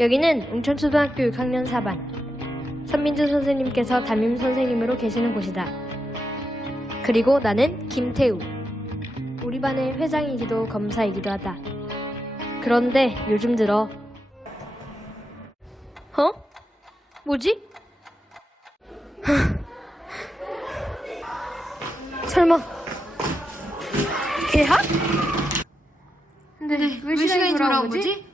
여기는 웅천초등학교 6학년 4반. 선민주 선생님께서 담임 선생님으로 계시는 곳이다. 그리고 나는 김태우. 우리 반의 회장이기도 검사이기도 하다. 그런데 요즘 들어 어? 뭐지? 설마 개학? 근데 왜 시간이 돌아온 거지?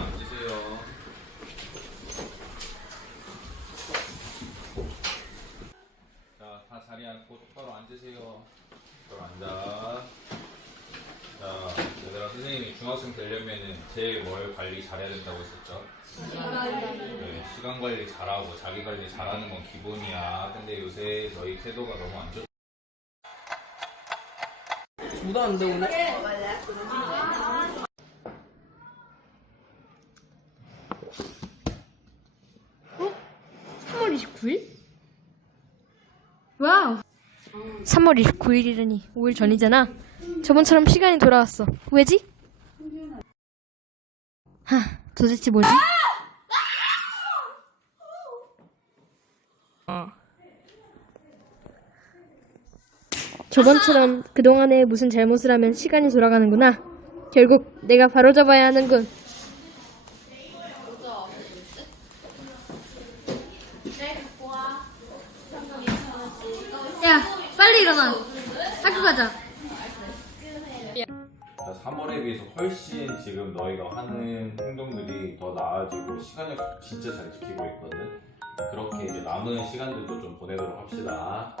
앉으세요. 자, 다 자리 앉고 똑바로 앉으세요. 똑바로 앉아. 자, 얘들아, 선생님이 중학생 되려면은 제일 뭘 관리 잘해야 된다고 했었죠? 네, 시간 관리 잘하고 자기 관리 잘하는 건 기본이야. 근데 요새 너희 태도가 너무 안 좋. 묻었는데 오늘? 3월 29일? 와우. 3월 29일이라니 5일 전이잖아. 저번처럼 시간이 돌아왔어. 왜지? 하, 도대체 뭐지? 저번처럼 그동안에 무슨 잘못을 하면 시간이 돌아가는구나. 결국 내가 바로잡아야 하는군. 야, 빨리 일어나. 학교 가자. 자, 3월에 비해서 훨씬 지금 너희가 하는 행동들이 더 나아지고 시간 약속 진짜 잘 지키고 있거든. 그렇게 이제 남은 시간들도 좀 보내도록 합시다.